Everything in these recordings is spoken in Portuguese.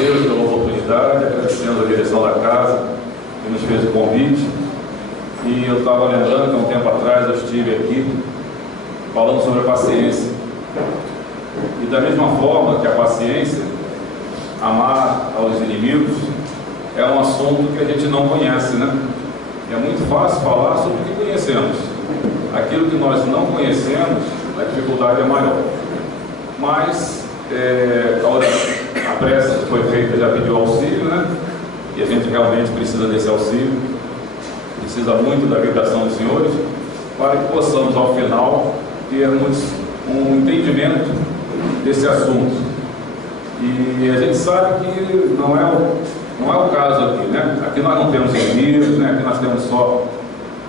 Deus pela oportunidade, agradecendo a direção da casa que nos fez o convite. E eu estava lembrando que há um tempo atrás eu estive aqui falando sobre a paciência. E da mesma forma que a paciência, amar aos inimigos, é um assunto que a gente não conhece, né? É muito fácil falar sobre o que conhecemos. Aquilo que nós não conhecemos, a dificuldade é maior. Mas a prece que foi feita já pediu auxílio, né? E a gente realmente precisa desse auxílio, precisa muito da vibração dos senhores, para que possamos, ao final, termos um entendimento desse assunto. E a gente sabe que não é o caso aqui, né? Aqui nós não temos inimigos, né? Aqui nós temos só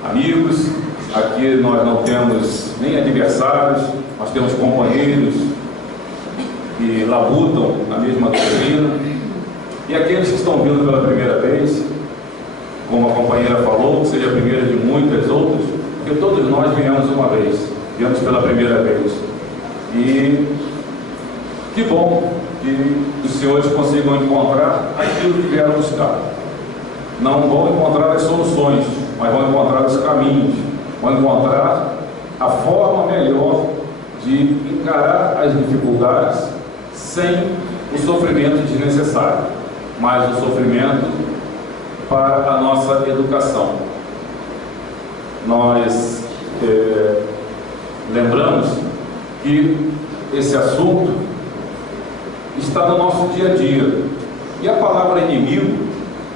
amigos, aqui nós não temos nem adversários, nós temos companheiros que labutam na mesma doutrina. E aqueles que estão vindo pela primeira vez, como a companheira falou, que seja a primeira de muitas outras, porque todos nós viemos uma vez, viemos pela primeira vez. E que bom que os senhores consigam encontrar aquilo que vieram buscar. Não vão encontrar as soluções, mas vão encontrar os caminhos, vão encontrar a forma melhor de encarar as dificuldades sem o sofrimento desnecessário, mas o sofrimento para a nossa educação. Nós lembramos que esse assunto está no nosso dia a dia. E a palavra inimigo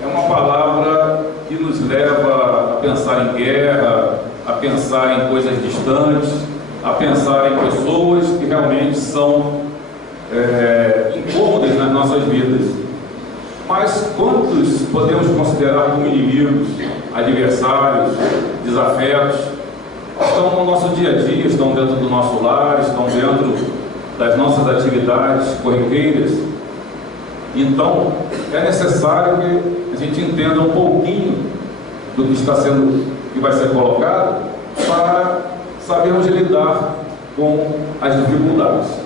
é uma palavra que nos leva a pensar em guerra, a pensar em coisas distantes, a pensar em pessoas que realmente são incômodas nas nossas vidas. Mas quantos podemos considerar como inimigos, adversários, desafetos, estão no nosso dia a dia, estão dentro do nosso lar, estão dentro das nossas atividades corriqueiras? Então, é necessário que a gente entenda um pouquinho do que vai ser colocado, para sabermos lidar com as dificuldades.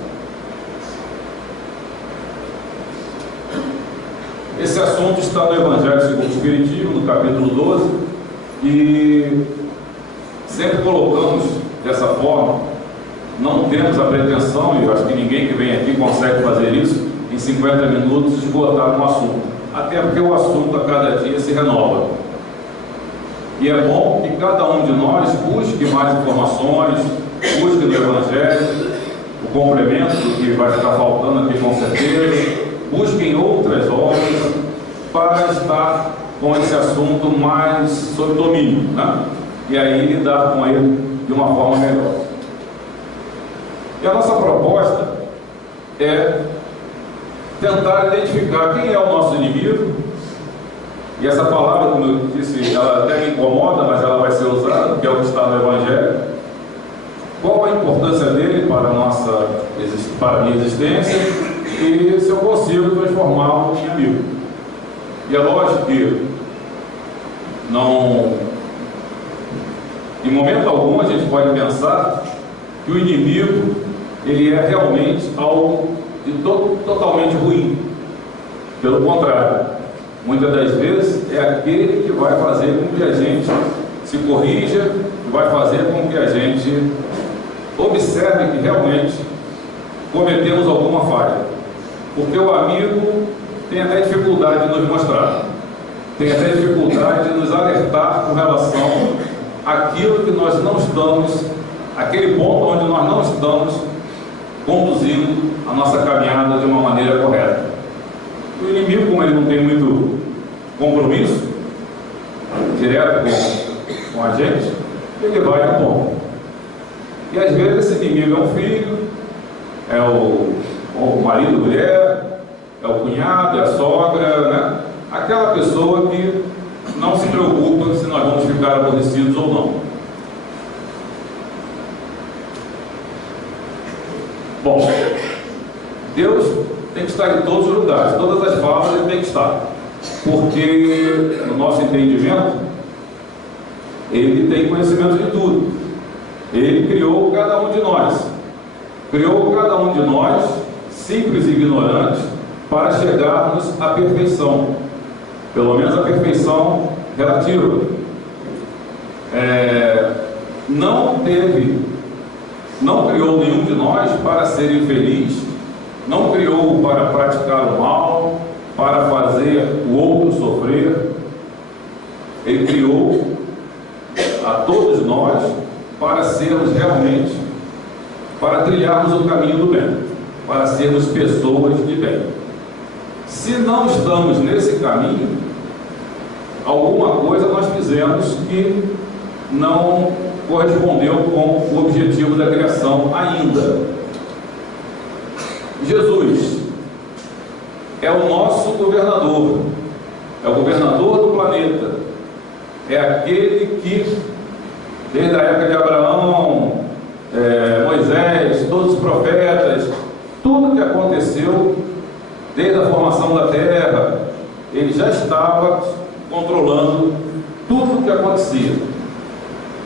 Esse assunto está no Evangelho segundo o Espiritismo, no capítulo 12, e sempre colocamos dessa forma. Não temos a pretensão, e eu acho que ninguém que vem aqui consegue fazer isso, em 50 minutos esgotar um assunto. Até porque o assunto a cada dia se renova. E é bom que cada um de nós busque mais informações, busque no Evangelho o complemento do que vai estar faltando aqui com certeza, busque em outras obras para estar com esse assunto mais sob domínio, né? E aí lidar com ele de uma forma melhor. E a nossa proposta é tentar identificar quem é o nosso inimigo. E essa palavra, como eu disse, ela até me incomoda, mas ela vai ser usada, que é o que está no Evangelho. Qual a importância dele para a minha existência, e se eu consigo transformá-lo em amigo. E é lógico que em momento algum a gente pode pensar que o inimigo ele é realmente algo totalmente ruim. Pelo contrário, muitas das vezes é aquele que vai fazer com que a gente se corrija, que vai fazer com que a gente observe que realmente cometemos alguma falha. Porque o amigo tem até dificuldade de nos mostrar, tem até dificuldade de nos alertar com relação àquilo que nós não estamos, aquele ponto onde nós não estamos conduzindo a nossa caminhada de uma maneira correta. O inimigo, como ele não tem muito compromisso direto com a gente, ele vai a ponto. E às vezes esse inimigo é um filho, é o marido, a mulher, é o cunhado, é a sogra, né? Aquela pessoa que não se preocupa se nós vamos ficar aborrecidos ou não. Bom, Deus tem que estar em todos os lugares, todas as falas ele tem que estar, porque no nosso entendimento ele tem conhecimento de tudo. Ele criou cada um de nós, simples e ignorantes, para chegarmos à perfeição, pelo menos à perfeição relativa. Não criou nenhum de nós para ser infeliz, não criou para praticar o mal, para fazer o outro sofrer. Ele criou a todos nós para sermos realmente, para trilharmos o caminho do bem, para sermos pessoas de bem. Se não estamos nesse caminho, alguma coisa nós fizemos que não correspondeu com o objetivo da criação ainda. Jesus é o nosso governador, é o governador do planeta, é aquele que, desde a época de Abraão, Moisés, todos os profetas, tudo que aconteceu, desde a formação da terra, ele já estava controlando tudo o que acontecia.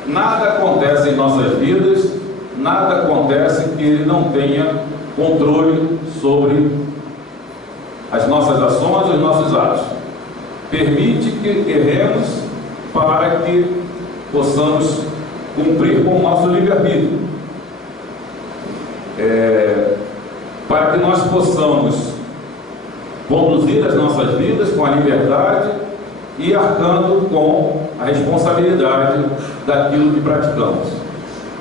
Nada acontece em nossas vidas, nada acontece que ele não tenha controle sobre as nossas ações, os nossos atos. Permite que erremos para que possamos cumprir com o nosso livre-arbítrio, para que nós possamos conduzir as nossas vidas com a liberdade e arcando com a responsabilidade daquilo que praticamos.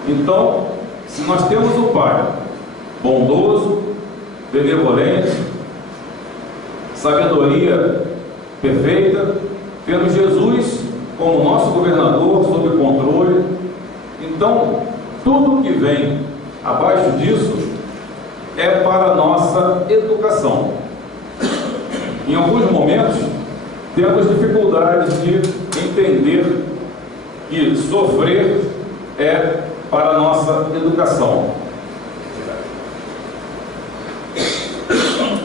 Então, se nós temos um Pai bondoso, benevolente, sabedoria perfeita, temos Jesus como nosso governador, sob controle. Então, tudo que vem abaixo disso é para a nossa educação. Em alguns momentos, temos dificuldade de entender que sofrer é para a nossa educação.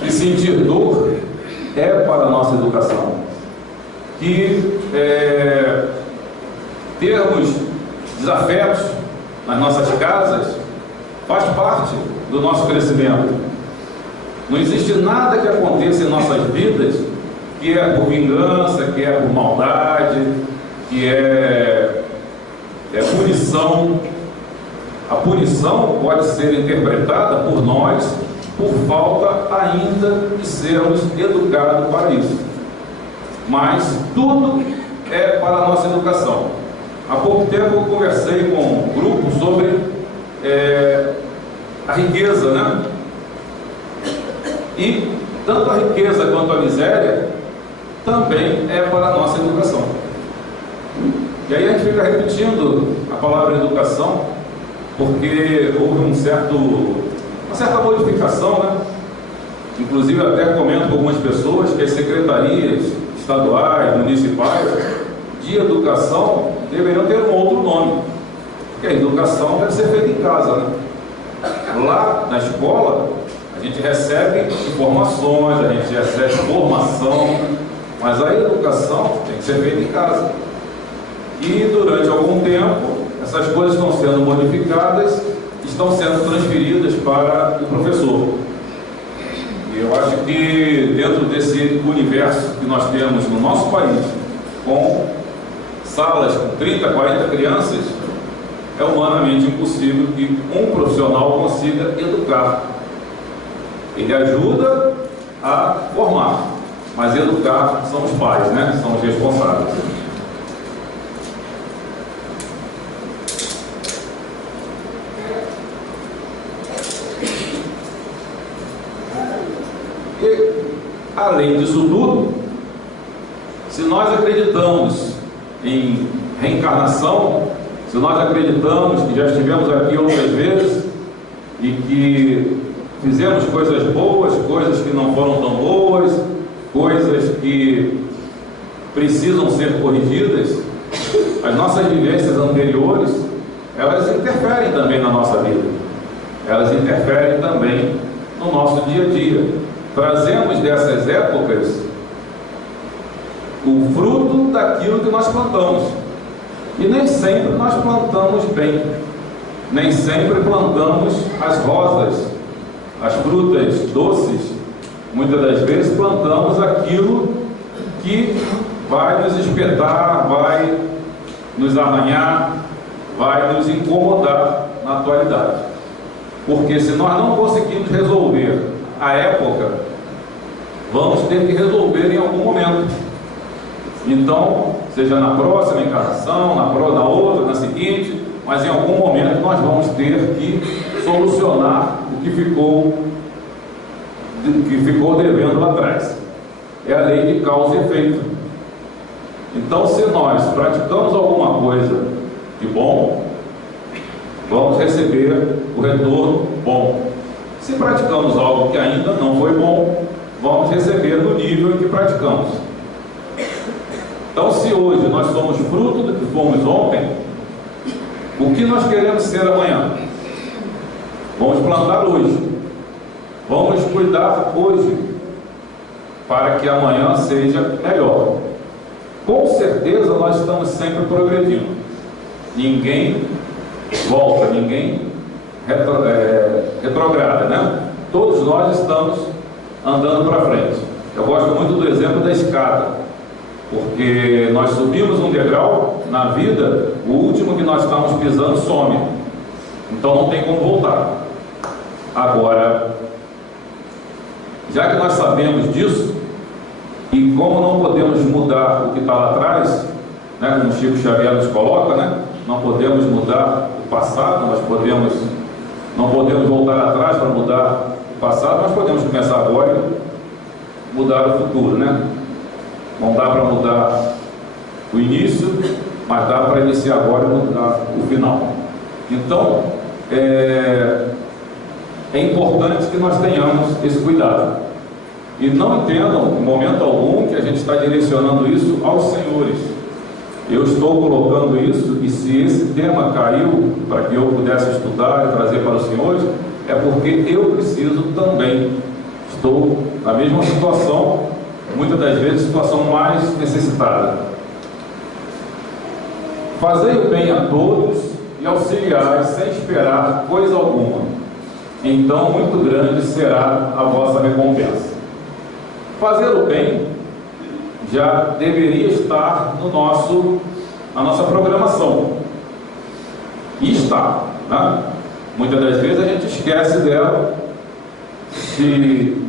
E sentir dor é para a nossa educação. Que termos desafetos nas nossas casas faz parte do nosso crescimento. Não existe nada que aconteça em nossas vidas que é por vingança, que é por maldade, que é punição. A punição pode ser interpretada por nós por falta ainda de sermos educados para isso. Mas tudo é para a nossa educação. Há pouco tempo eu conversei com um grupo sobre a riqueza, né? E tanto a riqueza quanto a miséria também é para a nossa educação. E aí a gente fica repetindo a palavra educação, porque houve uma certa modificação, né? Inclusive eu até comento com algumas pessoas que as secretarias estaduais, municipais de educação deveriam ter um outro nome, porque a educação deve ser feita em casa, né? Lá na escola a gente recebe informações, a gente recebe formação, mas a educação tem que ser feita em casa. E durante algum tempo essas coisas estão sendo modificadas, estão sendo transferidas para o professor. E eu acho que dentro desse universo que nós temos no nosso país, com salas com 30, 40 crianças, é humanamente impossível que um profissional consiga educar. Ele ajuda a formar, mas educar são os pais, né? São os responsáveis. E, além disso tudo, se nós acreditamos em reencarnação, se nós acreditamos que já estivemos aqui outras vezes e que fizemos coisas boas, coisas que não foram tão boas, coisas que precisam ser corrigidas, as nossas vivências anteriores, elas interferem também na nossa vida, elas interferem também no nosso dia a dia. Trazemos dessas épocas o fruto daquilo que nós plantamos, e nem sempre nós plantamos bem, nem sempre plantamos as rosas, as frutas doces muitas das vezes plantamos aquilo que vai nos espetar, vai nos arranhar, vai nos incomodar na atualidade. Porque se nós não conseguimos resolver a época, vamos ter que resolver em algum momento. Então, seja na próxima encarnação, na outra, na seguinte, mas em algum momento nós vamos ter que solucionar o que ficou devendo lá atrás. É a lei de causa e efeito. Então, se nós praticamos alguma coisa de bom, vamos receber o retorno bom. Se praticamos algo que ainda não foi bom, vamos receber no nível em que praticamos. Então, se hoje nós somos fruto do que fomos ontem, o que nós queremos ser amanhã? Vamos plantar hoje. Vamos cuidar hoje, para que amanhã seja melhor. Com certeza nós estamos sempre progredindo. Ninguém volta, ninguém retrograda, né? Todos nós estamos andando para frente. Eu gosto muito do exemplo da escada, porque nós subimos um degrau na vida, o último que nós estamos pisando some, então não tem como voltar. Agora, já que nós sabemos disso, e como não podemos mudar o que está lá atrás, né, como o Chico Xavier nos coloca, né, não podemos mudar o passado, não podemos voltar atrás para mudar o passado, nós podemos começar agora e mudar o futuro, né? Não dá para mudar o início, mas dá para iniciar agora e mudar o final. Então, é importante que nós tenhamos esse cuidado. E não entendam, em momento algum, que a gente está direcionando isso aos senhores. Eu estou colocando isso, e se esse tema caiu para que eu pudesse estudar e trazer para os senhores, é porque eu preciso também. Estou na mesma situação, muitas das vezes situação mais necessitada. Fazei o bem a todos e auxiliai sem esperar coisa alguma. Então muito grande será a vossa recompensa. Fazer o bem já deveria estar na nossa programação. E está, né? Muitas das vezes a gente esquece dela, se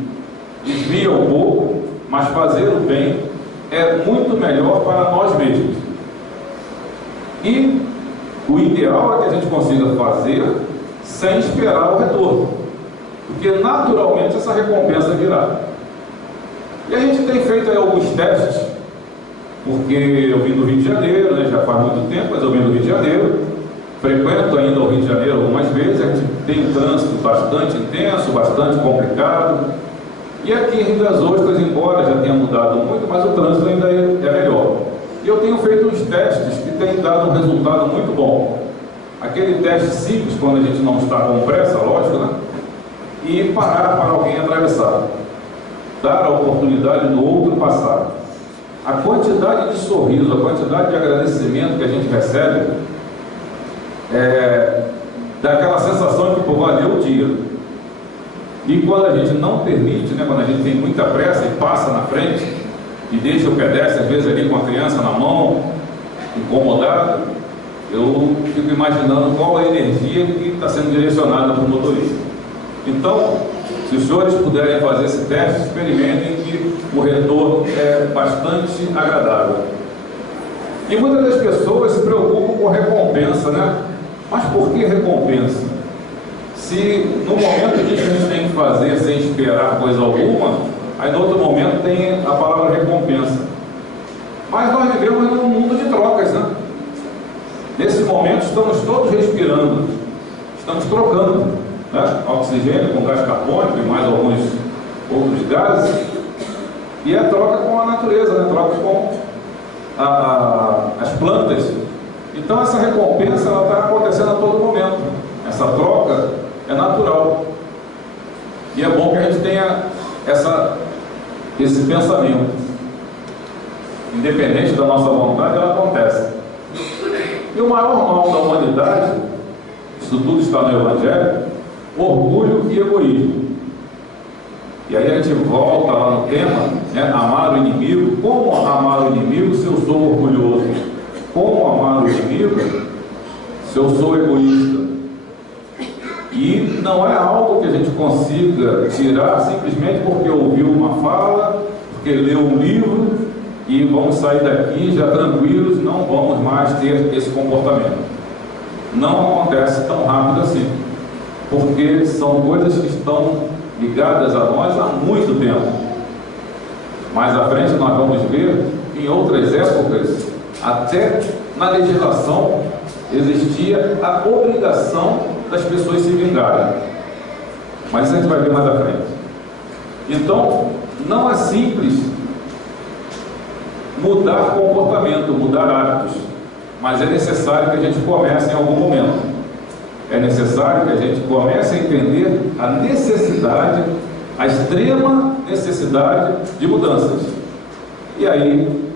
desvia um pouco, mas fazer o bem é muito melhor para nós mesmos. E o ideal é que a gente consiga fazer sem esperar o retorno, porque naturalmente essa recompensa virá. E a gente tem feito aí alguns testes, porque eu vim do Rio de Janeiro, né, já faz muito tempo, mas eu vim do Rio de Janeiro, frequento ainda o Rio de Janeiro algumas vezes, a gente tem um trânsito bastante intenso, bastante complicado, e aqui em Rio das Ostras, embora já tenha mudado muito, mas o trânsito ainda é melhor. E eu tenho feito uns testes que têm dado um resultado muito bom. Aquele teste simples, quando a gente não está com pressa, lógico, né? E parar para alguém atravessar. Dar a oportunidade do outro passar. A quantidade de sorriso, a quantidade de agradecimento que a gente recebe, dá aquela sensação de que, pô, valeu o dia. E quando a gente não permite, né, quando a gente tem muita pressa e passa na frente, e deixa o pedestre, às vezes, ali com a criança na mão, incomodado, eu fico imaginando qual a energia que está sendo direcionada para o motorista. Então, se os senhores puderem fazer esse teste, experimentem que o retorno é bastante agradável. E muitas das pessoas se preocupam com recompensa, né? Mas por que recompensa? Se no momento que a gente tem que fazer sem esperar coisa alguma, aí no outro momento tem a palavra recompensa. Mas nós vivemos num mundo de trocas, né? Nesse momento estamos todos respirando, estamos trocando, né? Oxigênio com gás carbônico e mais alguns outros gases, e é troca com a natureza, né? Troca com as plantas. Então essa recompensa ela está acontecendo a todo momento. Essa troca é natural. E é bom que a gente tenha esse pensamento. Independente da nossa vontade, ela acontece. E o maior mal da humanidade, isso tudo está no Evangelho, orgulho e egoísmo. E aí a gente volta lá no tema, né? Amar o inimigo. Como amar o inimigo se eu sou orgulhoso? Como amar o inimigo se eu sou egoísta? E não é algo que a gente consiga tirar simplesmente porque ouviu uma fala, porque leu um livro e vamos sair daqui já tranquilos, não vamos mais ter esse comportamento. Não acontece tão rápido assim, porque são coisas que estão ligadas a nós há muito tempo. Mais à frente nós vamos ver que em outras épocas, até na legislação, existia a obrigação das pessoas se vingarem. Mas isso a gente vai ver mais à frente. Então, não é simples mudar comportamento, mudar hábitos, mas é necessário que a gente comece em algum momento. É necessário que a gente comece a entender a necessidade, a extrema necessidade de mudanças. E aí,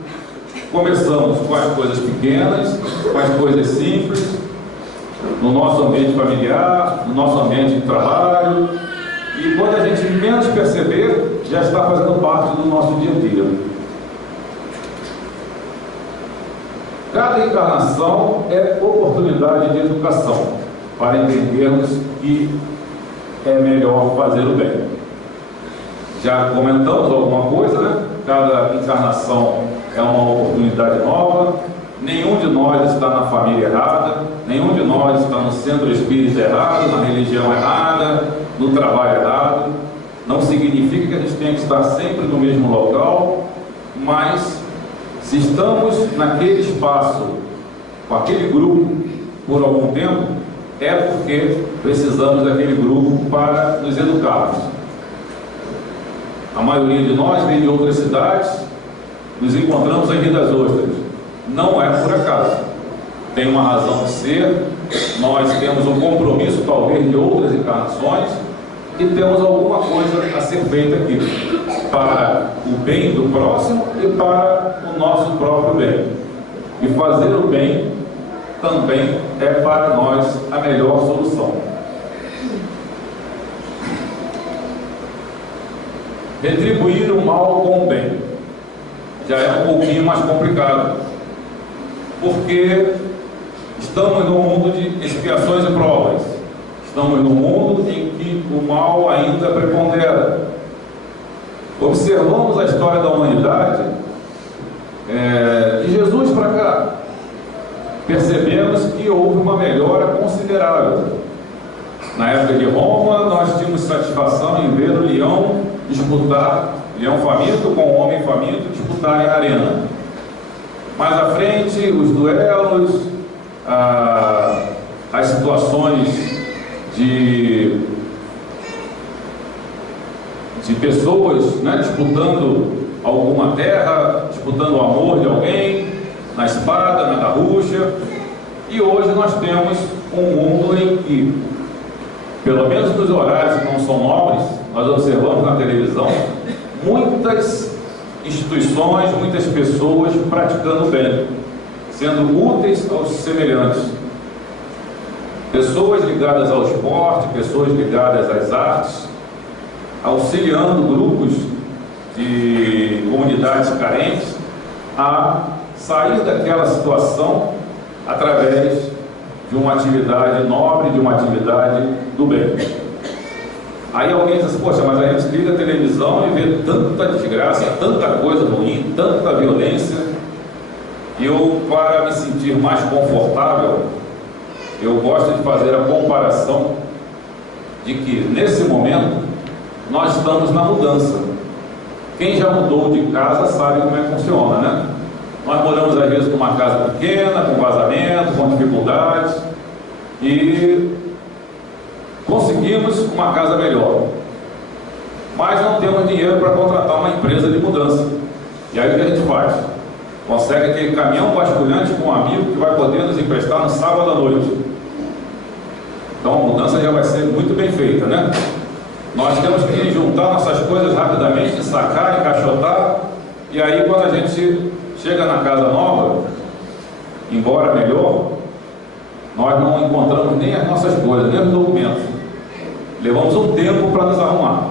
começamos com as coisas pequenas, com as coisas simples, no nosso ambiente familiar, no nosso ambiente de trabalho, e quando a gente menos perceber, já está fazendo parte do nosso dia a dia. Cada encarnação é oportunidade de educação, para entendermos que é melhor fazer o bem. Já comentamos alguma coisa, né? Cada encarnação é uma oportunidade nova. Nenhum de nós está na família errada, nenhum de nós está no centro espírita errado, na religião errada, no trabalho errado. Não significa que a gente tenha que estar sempre no mesmo local, mas se estamos naquele espaço, com aquele grupo, por algum tempo, é porque precisamos daquele grupo para nos educarmos. A maioria de nós vem de outras cidades, nos encontramos em Rio das Ostras. Não é por acaso. Tem uma razão de ser. Nós temos um compromisso, talvez, de outras encarnações, e temos alguma coisa a ser feita aqui, para o bem do próximo e para o nosso próprio bem. E fazer o bem também é para nós a melhor solução. Retribuir o mal com o bem já é um pouquinho mais complicado, porque estamos num mundo de expiações e provas. Estamos num mundo em que o mal ainda prepondera. Observamos a história da humanidade, de Jesus para cá, percebemos que houve uma melhora considerável. Na época de Roma, nós tínhamos satisfação em ver o leão disputar, leão faminto com o homem faminto disputarem a arena. Mais à frente, os duelos, as situações de pessoas, né, disputando alguma terra, disputando o amor de alguém, na espada, na garrucha. E hoje nós temos um mundo em que, pelo menos nos horários que não são nobres, nós observamos na televisão muitas instituições, muitas pessoas praticando o bem, sendo úteis aos semelhantes. Pessoas ligadas ao esporte, pessoas ligadas às artes, auxiliando grupos de comunidades carentes a sair daquela situação através de uma atividade nobre, de uma atividade do bem. Aí alguém diz assim: poxa, mas a gente liga a televisão e vê tanta desgraça, tanta coisa ruim, tanta violência. E eu, para me sentir mais confortável, eu gosto de fazer a comparação de que, nesse momento, nós estamos na mudança. Quem já mudou de casa sabe como é que funciona, né? Nós moramos, às vezes, numa casa pequena, com vazamento, com dificuldades, e conseguimos uma casa melhor. Mas não temos dinheiro para contratar uma empresa de mudança. E aí o que a gente faz? Consegue aquele caminhão basculhante com um amigo que vai poder nos emprestar no sábado à noite. Então a mudança já vai ser muito bem feita, né? Nós temos que juntar nossas coisas rapidamente, sacar, encaixotar, e aí quando a gente chega na casa nova, embora melhor, nós não encontramos nem as nossas coisas, nem os documentos. Levamos um tempo para nos arrumar.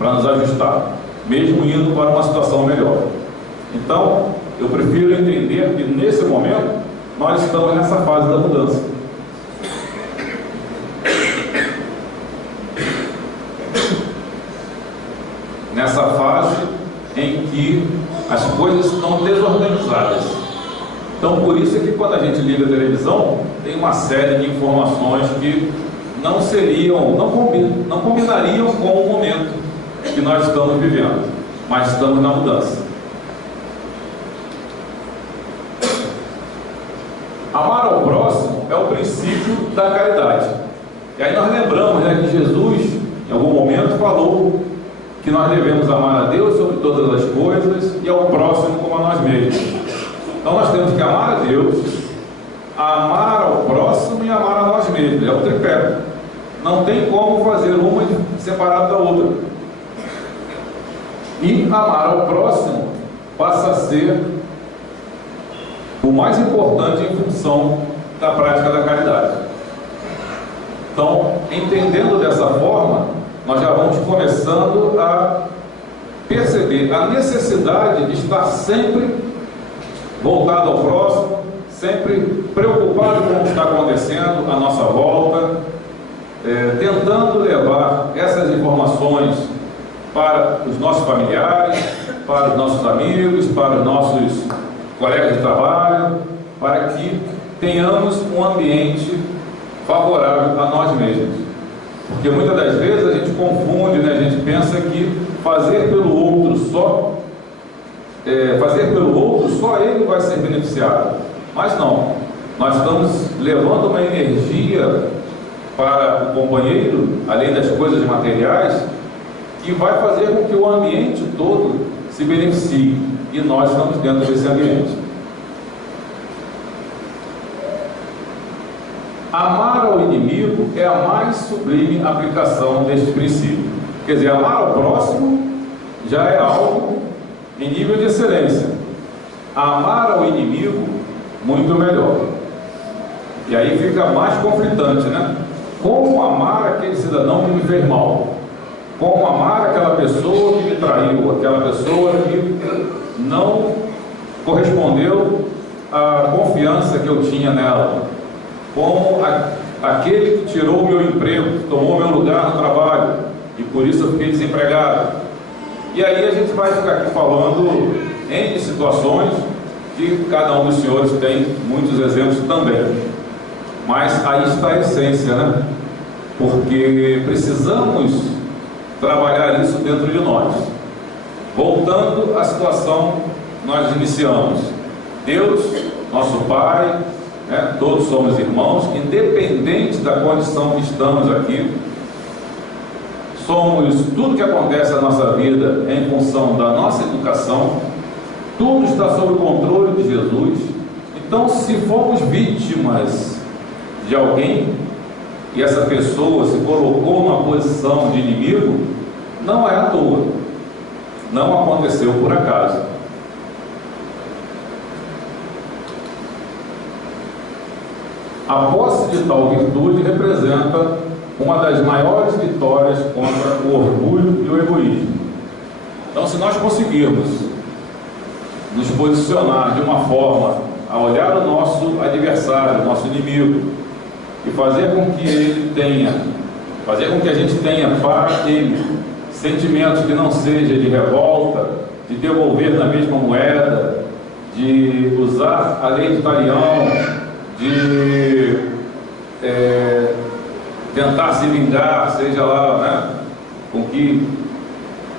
para nos ajustar, mesmo indo para uma situação melhor. Então, eu prefiro entender que nesse momento nós estamos nessa fase da mudança. Nessa fase em que as coisas estão desorganizadas. Então, por isso é que quando a gente liga a televisão, tem uma série de informações que não combinariam com o momento que nós estamos vivendo, mas estamos na mudança. Amar ao próximo é o princípio da caridade. E aí nós lembramos, né, que Jesus, em algum momento, falou que nós devemos amar a Deus sobre todas as coisas e ao próximo como a nós mesmos. Então nós temos que amar a Deus, amar ao próximo e amar a nós mesmos. É o tripé. Não tem como fazer uma separada da outra. E amar ao próximo passa a ser o mais importante em função da prática da caridade. Então, entendendo dessa forma, nós já vamos começando a perceber a necessidade de estar sempre voltado ao próximo, sempre preocupado com o que está acontecendo à nossa volta, tentando levar essas informações para os nossos familiares, para os nossos amigos, para os nossos colegas de trabalho, para que tenhamos um ambiente favorável a nós mesmos. Porque muitas das vezes a gente confunde, né? A gente pensa que fazer pelo outro só ele vai ser beneficiado. Mas não, nós estamos levando uma energia para o companheiro, além das coisas materiais, que vai fazer com que o ambiente todo se beneficie, e nós estamos dentro desse ambiente. Amar ao inimigo é a mais sublime aplicação deste princípio. Quer dizer, amar ao próximo já é algo em nível de excelência. Amar ao inimigo, muito melhor. E aí fica mais conflitante, né? Como amar aquele cidadão que me fez mal? Como amar aquela pessoa que me traiu? Aquela pessoa que não correspondeu à confiança que eu tinha nela? Como aquele que tirou o meu emprego, que tomou meu lugar no trabalho, e por isso eu fiquei desempregado. E aí a gente vai ficar aqui falando em situações que cada um dos senhores tem muitos exemplos também. Mas aí está a essência, né? Porque precisamos trabalhar isso dentro de nós. Voltando à situação que nós iniciamos. Deus, nosso Pai, né? Todos somos irmãos, independente da condição que estamos aqui. Tudo que acontece na nossa vida é em função da nossa educação. Tudo está sob o controle de Jesus. Então, se formos vítimas de alguém e essa pessoa se colocou numa posição de inimigo, não é à toa, não aconteceu por acaso. A posse de tal virtude representa uma das maiores vitórias contra o orgulho e o egoísmo. Então, se nós conseguirmos nos posicionar de uma forma a olhar o nosso adversário, o nosso inimigo, e fazer com que a gente tenha para ele sentimentos que não seja de revolta, de devolver na mesma moeda, de usar a lei do talião, de tentar se vingar, seja lá, né, com que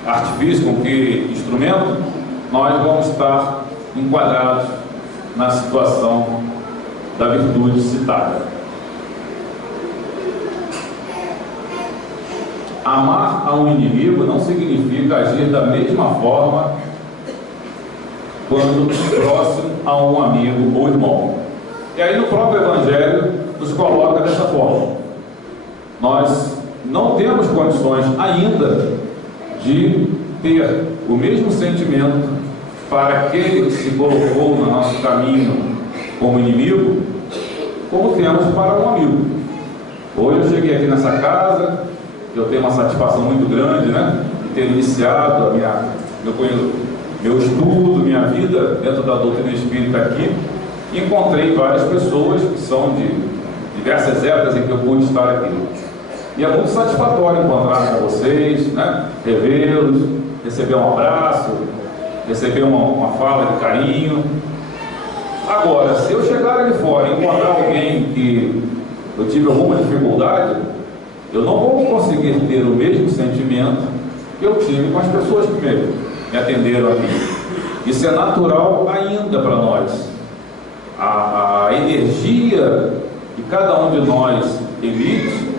artifício, com que instrumento, nós vamos estar enquadrados na situação da virtude citada. Amar a um inimigo não significa agir da mesma forma quando próximo a um amigo ou irmão. E aí no próprio Evangelho nos coloca dessa forma. Nós não temos condições ainda de ter o mesmo sentimento para aquele que se colocou no nosso caminho como inimigo, como temos para um amigo. Hoje eu cheguei aqui nessa casa, eu tenho uma satisfação muito grande, né, de ter iniciado meu estudo, minha vida dentro da doutrina espírita aqui, encontrei várias pessoas que são de diversas épocas em que eu pude estar aqui. E é muito satisfatório encontrar com vocês, né? Revê-los, receber um abraço, receber uma fala de carinho. Agora, se eu chegar ali fora e encontrar alguém que eu tive alguma dificuldade, eu não vou conseguir ter o mesmo sentimento que eu tive com as pessoas que me atenderam aqui. Isso é natural ainda para nós. A energia que cada um de nós emite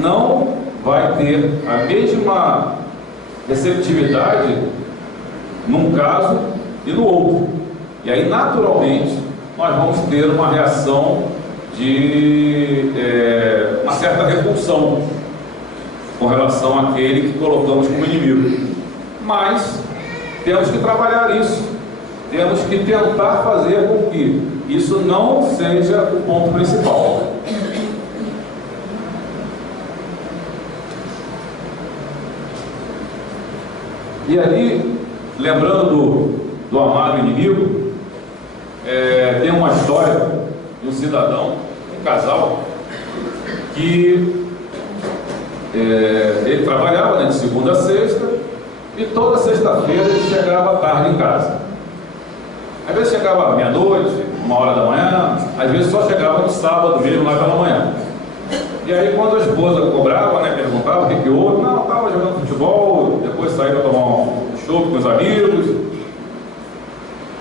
não vai ter a mesma receptividade num caso e no outro. E aí, naturalmente, nós vamos ter uma reação de uma certa repulsão com relação àquele que colocamos como inimigo. Mas temos que trabalhar isso, temos que tentar fazer com que isso não seja o ponto principal. E aí, lembrando do amado inimigo, tem uma história de um cidadão, um casal, que ele trabalhava, né, de segunda a sexta, e toda sexta-feira ele chegava tarde em casa. Às vezes chegava meia-noite, 1h da manhã, às vezes só chegava no sábado mesmo, lá pela manhã. E aí, quando a esposa cobrava, né, perguntava o que houve, não, estava jogando futebol, depois saía para tomar um chopp com os amigos.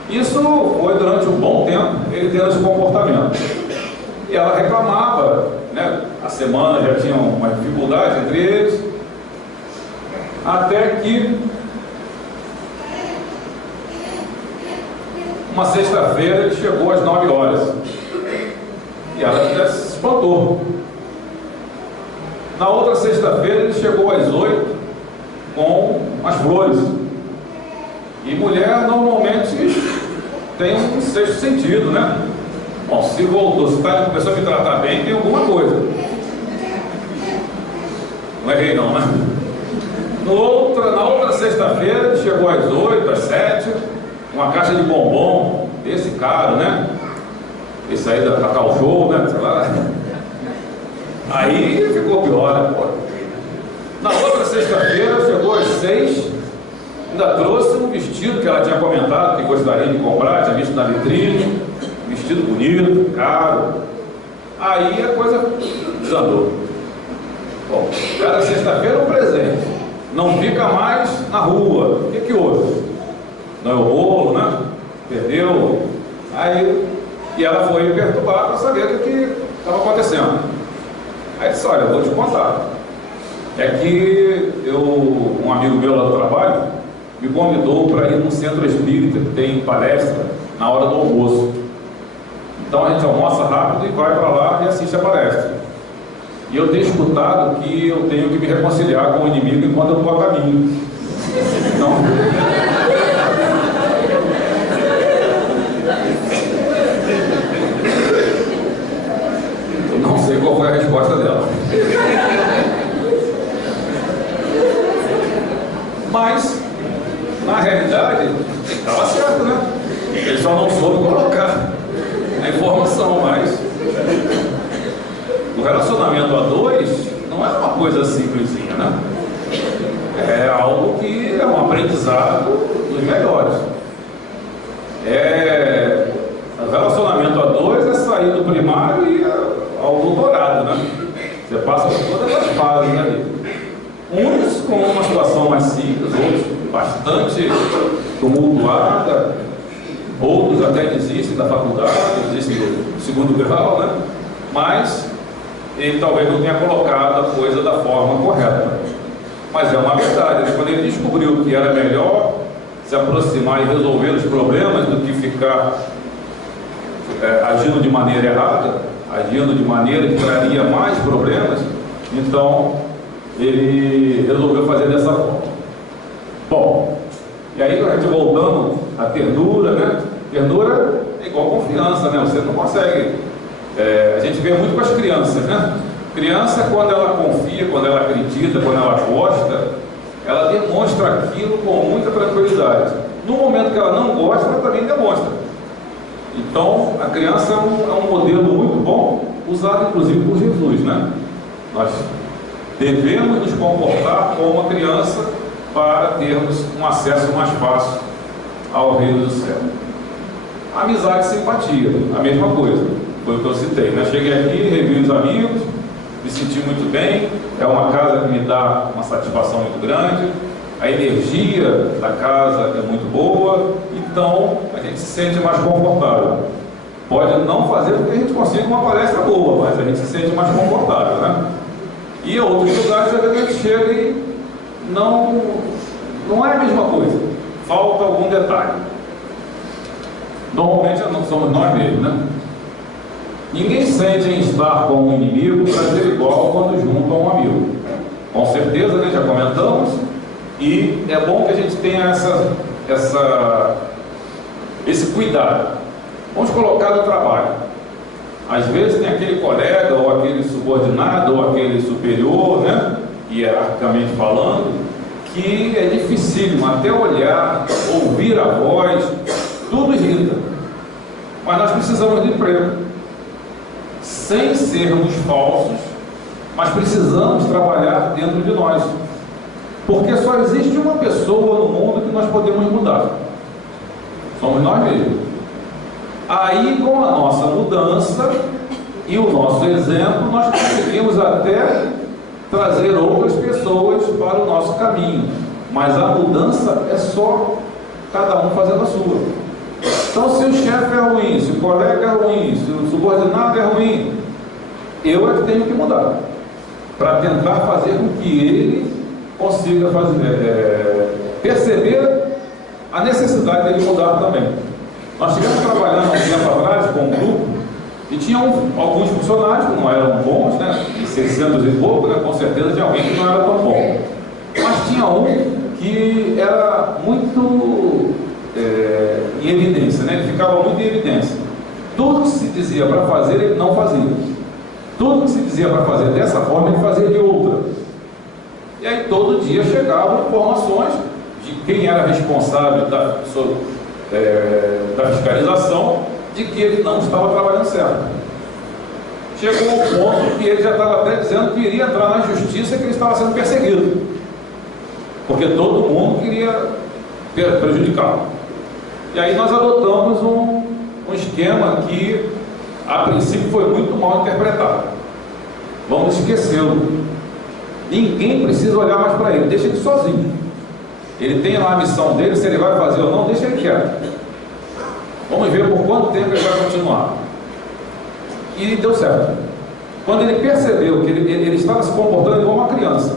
Isso foi durante um bom tempo, ele tendo esse comportamento. E ela reclamava, né, a semana já tinha uma dificuldade entre eles, até que uma sexta-feira ele chegou às 9 horas. E ela já se espantou. Na outra sexta-feira ele chegou às 8 com as flores. E mulher normalmente tem um sexto sentido, né? Bom, se voltou, se começou a me tratar bem, tem alguma coisa. Não errei não, né? Na outra sexta-feira ele chegou às 8, às 7, uma caixa de bombom, esse caro, né? Esse aí da Cacau Show, né? Sei lá. Aí ficou pior, né? Pô. Na outra sexta-feira chegou às 6, ainda trouxe um vestido que ela tinha comentado que gostaria de comprar, tinha visto na vitrine, vestido bonito, caro. Aí a coisa desandou. Bom, cada sexta-feira um presente, não fica mais na rua. O que houve? Não é o bolo, né? Perdeu. Aí, e ela foi me perturbar para saber o que estava acontecendo. Aí disse, olha, eu vou te contar. É que um amigo meu lá do trabalho me convidou para ir num centro espírita que tem palestra na hora do almoço. Então a gente almoça rápido e vai para lá e assiste a palestra. E eu tenho escutado que eu tenho que me reconciliar com o inimigo enquanto eu estou a caminho. Então, eu não sei qual foi a resposta dela. Mas, na realidade, estava certo, né? Ele só não soube colocar a informação, mas o relacionamento a dois não é uma coisa simplesinha, né? É algo que é um aprendizado dos melhores. O relacionamento a dois é sair do primário e ao doutorado, né? Você passa por todas as fases ali. Uns com uma situação mais simples, outros bastante tumultuada, outros até desistem da faculdade, desistem do segundo grau, né? Mas ele talvez não tenha colocado a coisa da forma correta. Mas é uma verdade, quando ele descobriu que era melhor se aproximar e resolver os problemas do que ficar agindo de maneira errada, agindo de maneira que traria mais problemas, então ele resolveu fazer dessa forma. Bom, e aí a gente voltando à ternura, né? Ternura é igual confiança, né? Você não consegue. A gente vê muito com as crianças, né? Criança, quando ela confia, quando ela acredita, quando ela gosta, ela demonstra aquilo com muita tranquilidade. No momento que ela não gosta, ela também demonstra. Então, a criança é um modelo muito bom, usado inclusive por Jesus, né? Nós devemos nos comportar como uma criança para termos um acesso mais fácil ao reino do céu. Amizade e simpatia, a mesma coisa, foi o que eu citei, né? Cheguei aqui, revi os amigos, me senti muito bem, é uma casa que me dá uma satisfação muito grande, a energia da casa é muito boa, então a gente se sente mais confortável. Pode não fazer com que a gente consiga uma palestra boa, mas a gente se sente mais confortável, né? E outros lugares a gente chega e não é a mesma coisa, falta algum detalhe. Normalmente não somos nós mesmos, né? Ninguém sente em estar com um inimigo prazer igual quando junto a um amigo. Com certeza, né, já comentamos, e é bom que a gente tenha esse cuidado. Vamos colocar no trabalho. Às vezes tem aquele colega, ou aquele subordinado, ou aquele superior, né, hierarquicamente falando, que é dificílimo até olhar, ouvir a voz, tudo irrita. Mas nós precisamos de emprego. Sem sermos falsos, mas precisamos trabalhar dentro de nós. Porque só existe uma pessoa no mundo que nós podemos mudar. Somos nós mesmos. Aí, com a nossa mudança e o nosso exemplo, nós conseguimos até trazer outras pessoas para o nosso caminho. Mas a mudança é só cada um fazendo a sua. Então, se o chefe é ruim, se o colega é ruim, se o subordinado é ruim, eu é que tenho que mudar, para tentar fazer com que ele consiga perceber a necessidade dele mudar também. Nós estivemos trabalhando há um tempo atrás com um grupo, e tinham alguns funcionários que não eram bons, né? E 600 e pouco, né? Com certeza tinha alguém que não era tão bom. Mas tinha um que era muito em evidência, né? Ele ficava muito em evidência. Tudo que se dizia para fazer, ele não fazia. Tudo que se dizia para fazer dessa forma, ele fazia de outra. E aí todo dia chegavam informações de quem era responsável da fiscalização, de que ele não estava trabalhando certo. Chegou ao ponto que ele já estava até dizendo que iria entrar na justiça e que ele estava sendo perseguido, porque todo mundo queria prejudicá-lo. E aí nós adotamos um esquema que a princípio foi muito mal interpretado. Vamos esquecê-lo. Ninguém precisa olhar mais para ele, deixa ele sozinho. Ele tem lá a missão dele, se ele vai fazer ou não, deixa ele quieto. Vamos ver por quanto tempo ele vai continuar. E deu certo. Quando ele percebeu que ele estava se comportando igual uma criança,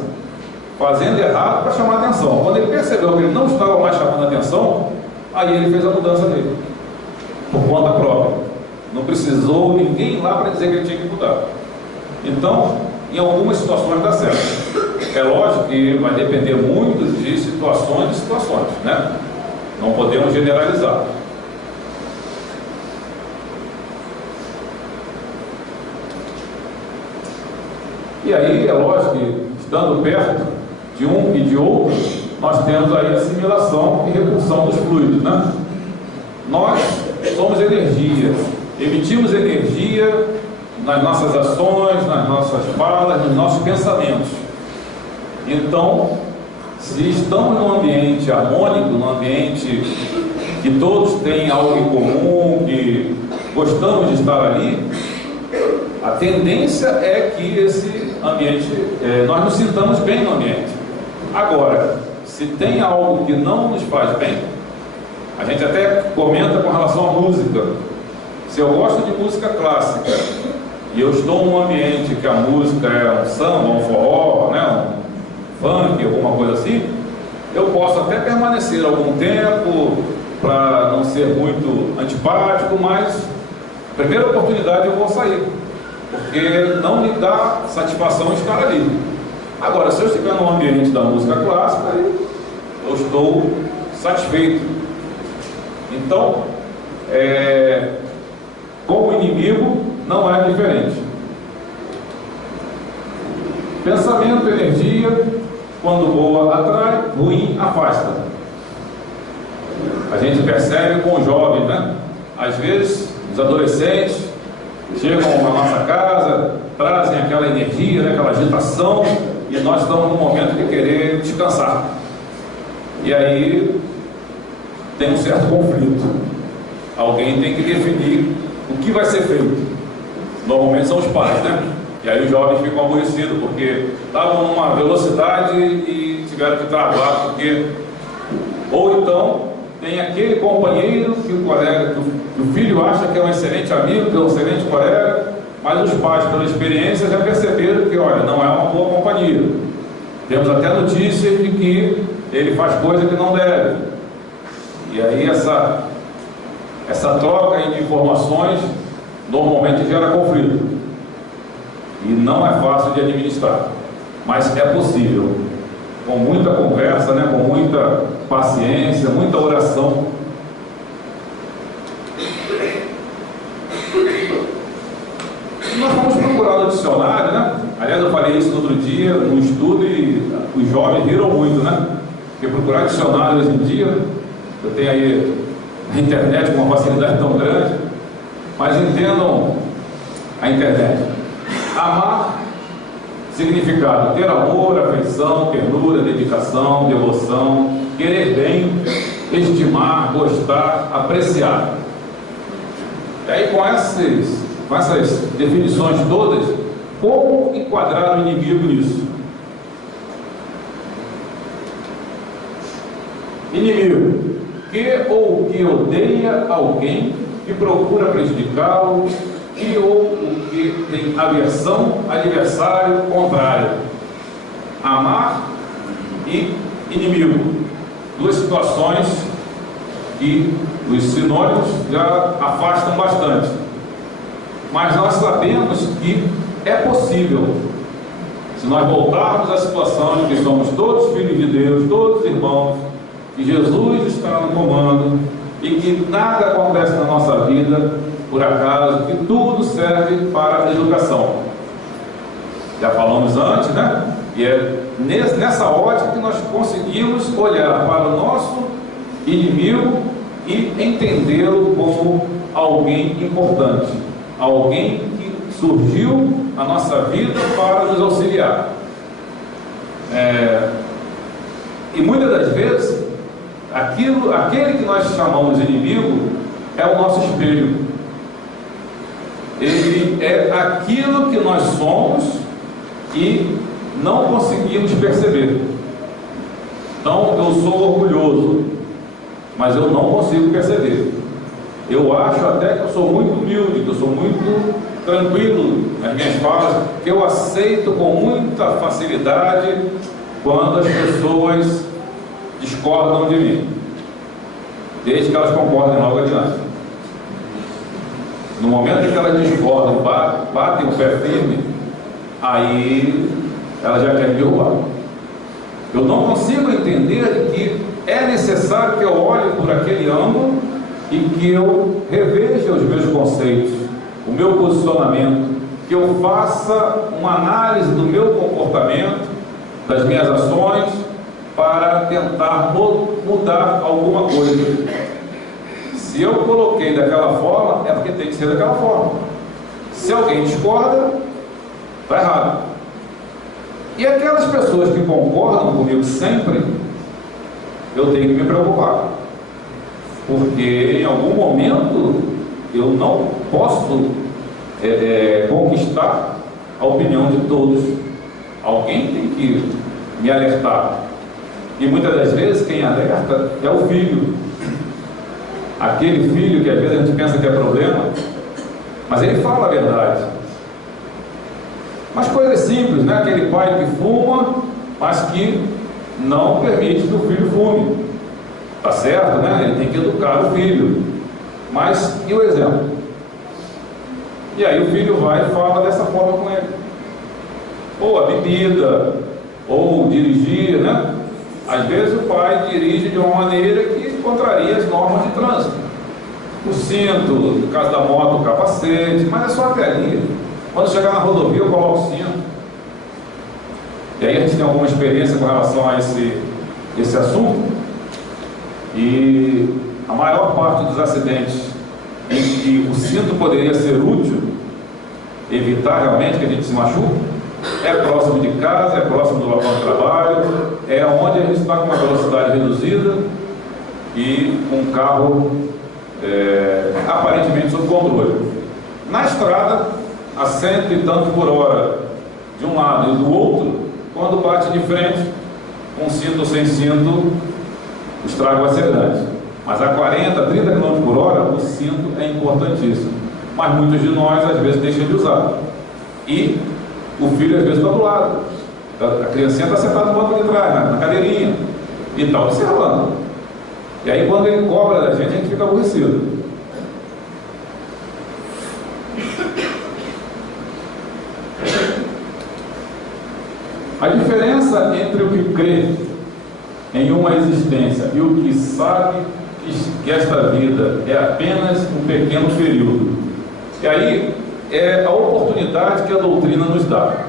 fazendo errado para chamar atenção. Quando ele percebeu que ele não estava mais chamando atenção, aí ele fez a mudança dele, por conta própria. Não precisou ninguém lá para dizer que ele tinha que mudar. Então, em algumas situações dá certo. É lógico que vai depender muito de situações, né? Não podemos generalizar. E aí, é lógico que, estando perto de um e de outro, nós temos aí a assimilação e repulsão dos fluidos, né? Nós somos energia, emitimos energia nas nossas ações, nas nossas falas, nos nossos pensamentos. Então, se estamos num ambiente harmônico, num ambiente que todos têm algo em comum, que gostamos de estar ali, a tendência é que esse ambiente, nós nos sintamos bem no ambiente. Agora, se tem algo que não nos faz bem, a gente até comenta com relação à música. Se eu gosto de música clássica e eu estou num ambiente que a música é um samba, um forró, né, um funk, alguma coisa assim, eu posso até permanecer algum tempo para não ser muito antipático, mas a primeira oportunidade eu vou sair, porque não me dá satisfação estar ali. Agora, se eu estiver no ambiente da música clássica, eu estou satisfeito. Então, com o inimigo não é diferente. Pensamento, energia, quando boa atrai, ruim afasta. A gente percebe com os jovens, né? Às vezes, os adolescentes chegam na nossa casa, trazem aquela energia, né? Aquela agitação, e nós estamos no momento de querer descansar. E aí tem um certo conflito. Alguém tem que definir o que vai ser feito. Normalmente são os pais, né? E aí os jovens ficam aborrecidos porque estavam numa velocidade e tiveram que travar, porque... Ou então tem aquele companheiro que o colega, que o filho acha que é um excelente amigo, que é um excelente colega, mas os pais, pela experiência, já perceberam que, olha, não é uma boa companhia. Temos até notícias de que ele faz coisa que não deve. E aí essa troca de informações normalmente gera conflito. E não é fácil de administrar. Mas é possível. Com muita conversa, né? Com muita paciência, muita oração. Nós vamos procurar no dicionário, né? Aliás, eu falei isso no outro dia, no estudo, e os jovens riram muito, né? Porque procurar dicionário hoje em dia, eu tenho aí na internet com uma facilidade tão grande, mas entendam a internet. Amar, significado: ter amor, afeição, ternura, dedicação, devoção, querer bem, estimar, gostar, apreciar. E aí, com essas definições todas, como enquadrar o inimigo nisso? Inimigo: que ou que odeia alguém, que procura prejudicá-lo, que ou o que tem aversão, adversário, contrário. Amar e inimigo, duas situações que os sinônimos já afastam bastante, mas nós sabemos que é possível, se nós voltarmos à situação de que somos todos filhos de Deus, todos irmãos, que Jesus está no comando e que nada acontece na nossa vida por acaso, que tudo serve para a educação. Já falamos antes, né? E é nessa ótica que nós conseguimos olhar para o nosso inimigo e entendê-lo como alguém importante, alguém que surgiu na nossa vida para nos auxiliar. E muitas das vezes, aquele que nós chamamos de inimigo é o nosso espelho. Ele é aquilo que nós somos e não conseguimos perceber. Então, eu sou orgulhoso, mas eu não consigo perceber. Eu acho até que eu sou muito humilde, que eu sou muito tranquilo nas minhas falas, que eu aceito com muita facilidade quando as pessoas discordam de mim, desde que elas concordem logo adiante. No momento em que elas discordam, batem o pé firme, aí ela já quer me derrubar. Eu não consigo entender que é necessário que eu olhe por aquele ângulo e que eu reveja os meus conceitos, o meu posicionamento, que eu faça uma análise do meu comportamento, das minhas ações, para tentar mudar alguma coisa. Se eu coloquei daquela forma, é porque tem que ser daquela forma. Se alguém discorda, está errado. E aquelas pessoas que concordam comigo sempre, eu tenho que me preocupar, porque em algum momento eu não posso conquistar a opinião de todos. Alguém tem que me alertar. E muitas das vezes quem alerta é o filho. Aquele filho que às vezes a gente pensa que é problema, mas ele fala a verdade. Mas coisas simples, né? Aquele pai que fuma, mas que não permite que o filho fume. Tá certo, né? Ele tem que educar o filho. Mas e o exemplo? E aí o filho vai e fala dessa forma com ele. Ou a bebida, ou dirigir, né? Às vezes o pai dirige de uma maneira que contraria as normas de trânsito. O cinto, no caso da moto, o capacete, mas é só até ali. Quando chegar na rodovia, eu coloco o cinto. E aí a gente tem alguma experiência com relação a esse assunto, e a maior parte dos acidentes em que o cinto poderia ser útil, evitar realmente que a gente se machuque, é próximo de casa, é próximo do local de trabalho, é onde a gente está com uma velocidade reduzida e com um carro aparentemente sob controle. Na estrada, a 100 e tanto por hora de um lado e do outro, quando bate de frente, com cinto ou sem cinto, o estrago vai ser grande. Mas a 40, 30 km por hora, o cinto é importantíssimo. Mas muitos de nós, às vezes, deixam de usar. E o filho, às vezes, está do lado. A criancinha está sentada no banco de trás, na cadeirinha, e está observando. E aí, quando ele cobra da gente, a gente fica aborrecido. A diferença entre o que crê em uma existência e o que sabe que esta vida é apenas um pequeno período. E aí é a oportunidade que a doutrina nos dá.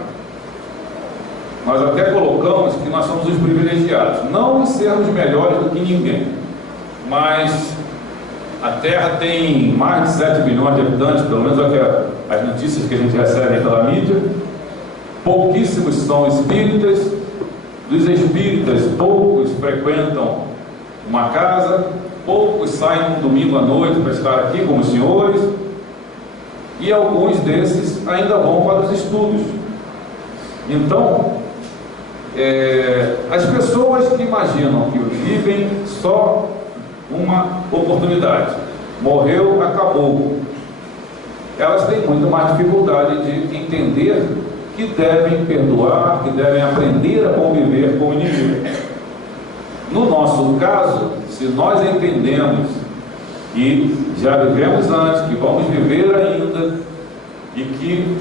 Nós até colocamos que nós somos os privilegiados, não em sermos melhores do que ninguém, mas a Terra tem mais de 7 bilhões de habitantes, pelo menos as notícias que a gente recebe pela mídia. Pouquíssimos são espíritas, dos espíritas poucos frequentam uma casa, poucos saem um domingo à noite para estar aqui como os senhores, e alguns desses ainda vão para os estudos. Então, as pessoas que imaginam que vivem só uma oportunidade, morreu, acabou, elas têm muito mais dificuldade de entender que devem perdoar, que devem aprender a conviver com o inimigo. No nosso caso, se nós entendemos que já vivemos antes, que vamos viver ainda, e que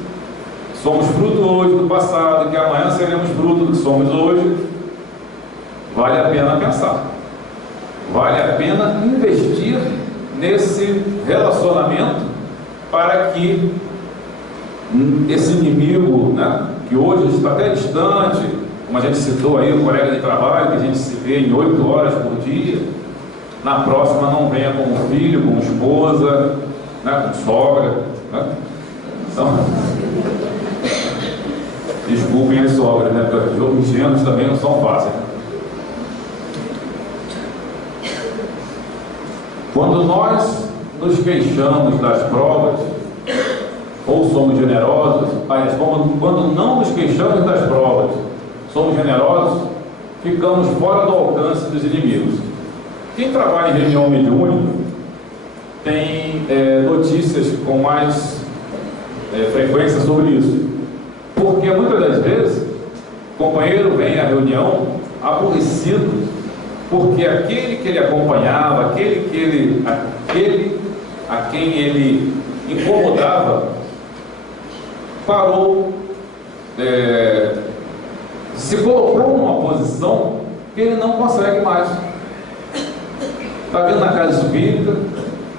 somos fruto hoje do passado, e que amanhã seremos fruto do que somos hoje, vale a pena pensar. Vale a pena investir nesse relacionamento para que esse inimigo, né, que hoje está até distante, como a gente citou aí, o colega de trabalho, que a gente se vê em 8 horas por dia, na próxima não venha como filho, como esposa, né, com sogra, né? Então, desculpem as sogras, né, porque os gêneros também não são fáceis. Quando nós nos queixamos das provas, ou somos generosos, mas quando não nos queixamos das provas, somos generosos, ficamos fora do alcance dos inimigos. Quem trabalha em reunião mediúnica tem notícias com mais frequência sobre isso, porque muitas das vezes o companheiro vem à reunião aborrecido, porque aquele que ele acompanhava, aquele a quem ele incomodava, parou, se colocou numa posição que ele não consegue mais. Está vindo na casa espírita,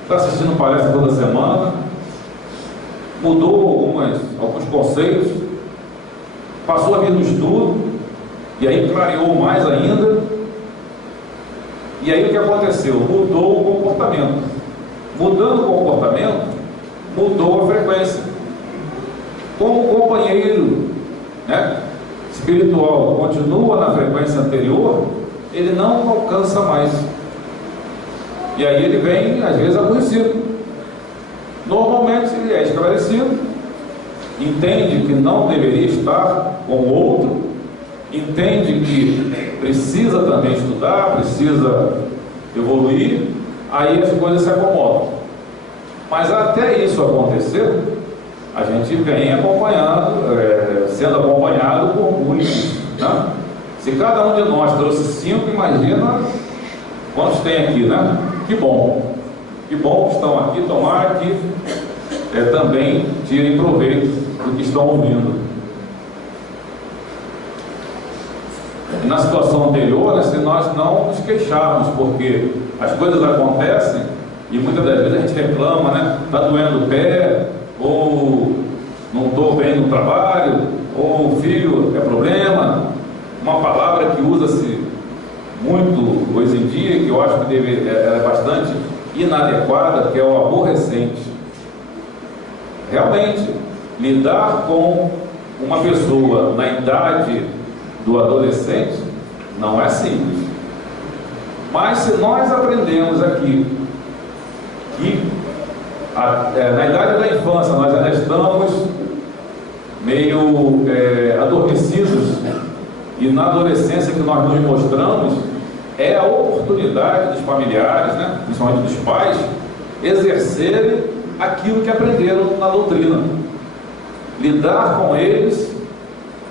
está assistindo palestra toda semana, mudou alguns conceitos, passou a vir no estudo, e aí clareou mais ainda. E aí o que aconteceu? Mudou o comportamento. Mudando o comportamento, mudou a frequência. Como o companheiro, né, espiritual continua na frequência anterior, ele não alcança mais. E aí ele vem, às vezes, aborrecido. Normalmente ele é esclarecido, entende que não deveria estar com o outro, entende que precisa também estudar, precisa evoluir, aí as coisas se acomodam. Mas até isso acontecer, a gente vem acompanhando, sendo acompanhado por muitos, né? Se cada um de nós trouxe 5, imagina quantos tem aqui, né? Que bom que estão aqui, tomara que também tirem proveito do que estão ouvindo. E na situação anterior, né, se nós não nos queixarmos, porque as coisas acontecem e muitas das vezes a gente reclama, né? Está doendo o pé, ou não estou bem no trabalho, ou o filho é problema, uma palavra que usa-se muito hoje em dia, que eu acho que é bastante inadequada, que é o aborrecente. Realmente, lidar com uma pessoa na idade do adolescente não é simples. Mas se nós aprendemos aqui que na idade da infância nós ainda estamos meio adormecidos, e na adolescência que nós nos mostramos, é a oportunidade dos familiares, né, principalmente dos pais, exercerem aquilo que aprenderam na doutrina, lidar com eles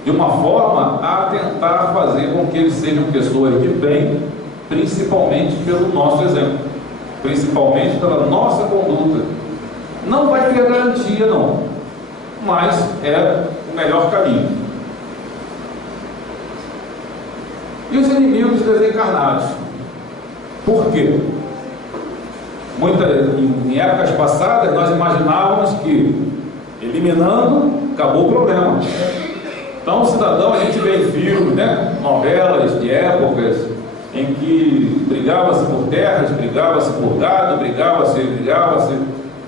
de uma forma a tentar fazer com que eles sejam pessoas de bem, principalmente pelo nosso exemplo, principalmente pela nossa conduta. Não vai ter garantia não, mas é o melhor caminho. E os inimigos desencarnados? Por quê? Em épocas passadas nós imaginávamos que eliminando, acabou o problema. Então, cidadão, a gente vê em filmes, né, novelas de épocas em que brigava-se por terras, brigava-se por gado, brigava-se.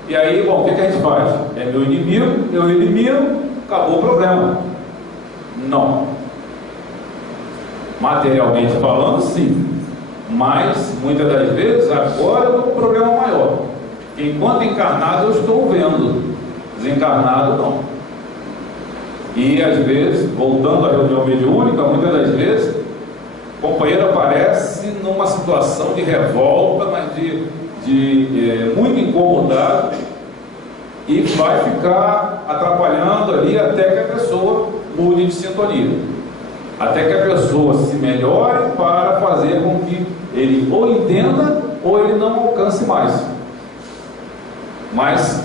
E aí, bom, o que a gente faz? É meu inimigo, eu elimino, acabou o problema. Não. Materialmente falando, sim. Mas, muitas das vezes, agora eu estou com um problema maior. Enquanto encarnado, eu estou vendo. Desencarnado, não. E, às vezes, voltando à reunião mediúnica, muitas das vezes, o companheiro aparece numa situação de revolta, mas muito incomodado, e vai ficar atrapalhando ali até que a pessoa mude de sintonia, até que a pessoa se melhore para fazer com que ele ou entenda ou ele não alcance mais. Mas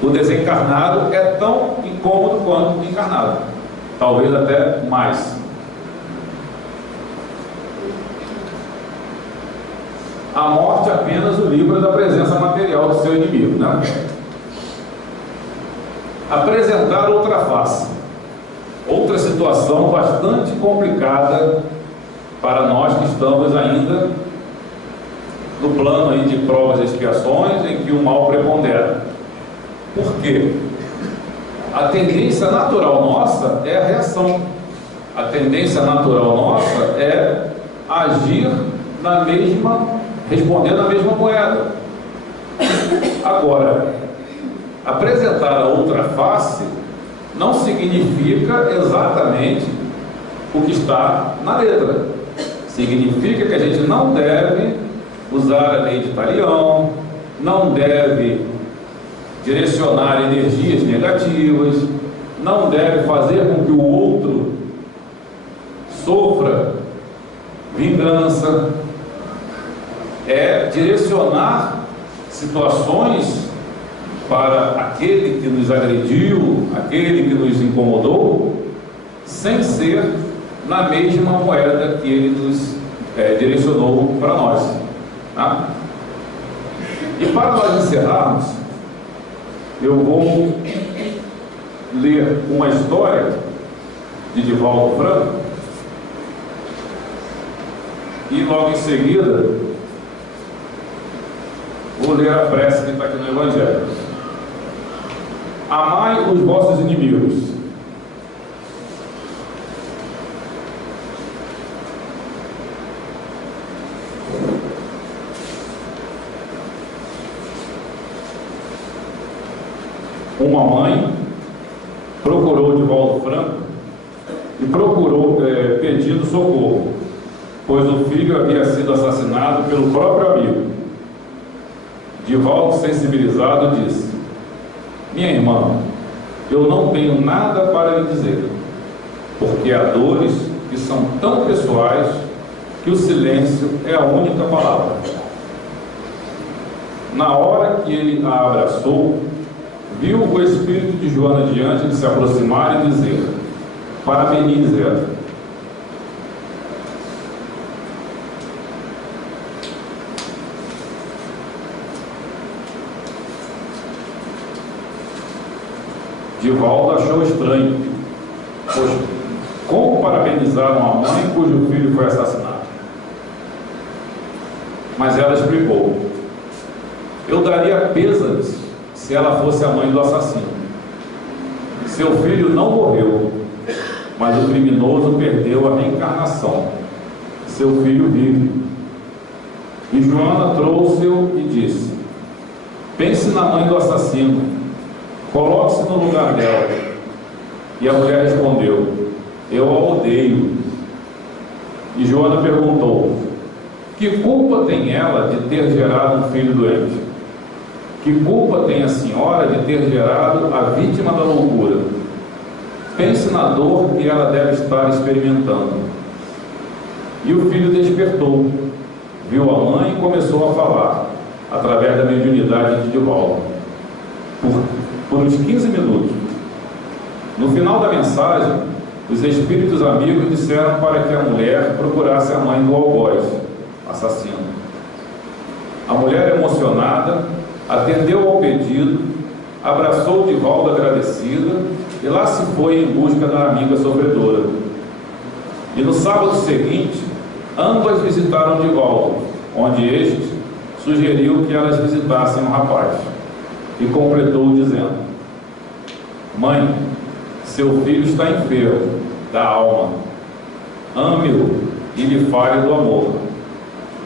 o desencarnado é tão incômodo quanto o encarnado, talvez até mais. A morte apenas o livra da presença material do seu inimigo, né? Apresentar outra face, outra situação bastante complicada para nós que estamos ainda no plano aí de provas e expiações, em que o mal prepondera. Por quê? A tendência natural nossa é a reação. A tendência natural nossa é agir respondendo a mesma moeda. Agora, apresentar a outra face não significa exatamente o que está na letra. Significa que a gente não deve usar a lei de Talião, não deve direcionar energias negativas, não deve fazer com que o outro sofra vingança. É direcionar situações para aquele que nos agrediu, aquele que nos incomodou, sem ser na mesma moeda que ele nos direcionou para nós, tá? E para nós encerrarmos, eu vou ler uma história de Divaldo Franco e logo em seguida vou ler a prece que está aqui no Evangelho. Amai os vossos inimigos. Uma mãe procurou Divaldo Franco e procurou pedindo socorro, pois o filho havia sido assassinado pelo próprio amigo. Divaldo, sensibilizado, disse: minha irmã, eu não tenho nada para lhe dizer, porque há dores que são tão pessoais que o silêncio é a única palavra. Na hora que ele a abraçou, viu o espírito de Joana diante de se aproximar e dizer: parabenize-a. Divaldo achou estranho Pois, como parabenizaram a mãe cujo filho foi assassinado? Mas ela explicou: eu daria pêsames se ela fosse a mãe do assassino. Seu filho não morreu, mas o criminoso perdeu a reencarnação. Seu filho vive. E Joana trouxe-o e disse: pense na mãe do assassino, coloque-se no lugar dela. E a mulher respondeu: eu a odeio. E Joana perguntou: que culpa tem ela de ter gerado um filho doente? Que culpa tem a senhora de ter gerado a vítima da loucura? Pense na dor que ela deve estar experimentando. E o filho despertou, viu a mãe e começou a falar, através da mediunidade de Divaldo, por uns 15 minutos. No final da mensagem, os espíritos amigos disseram para que a mulher procurasse a mãe do algoz, assassino. A mulher, emocionada, atendeu ao pedido, abraçou Divaldo agradecida e lá se foi em busca da amiga sofredora. E no sábado seguinte, ambas visitaram Divaldo, onde este sugeriu que elas visitassem o rapaz, e completou dizendo: mãe, seu filho está enfermo da alma, ame-o e lhe fale do amor.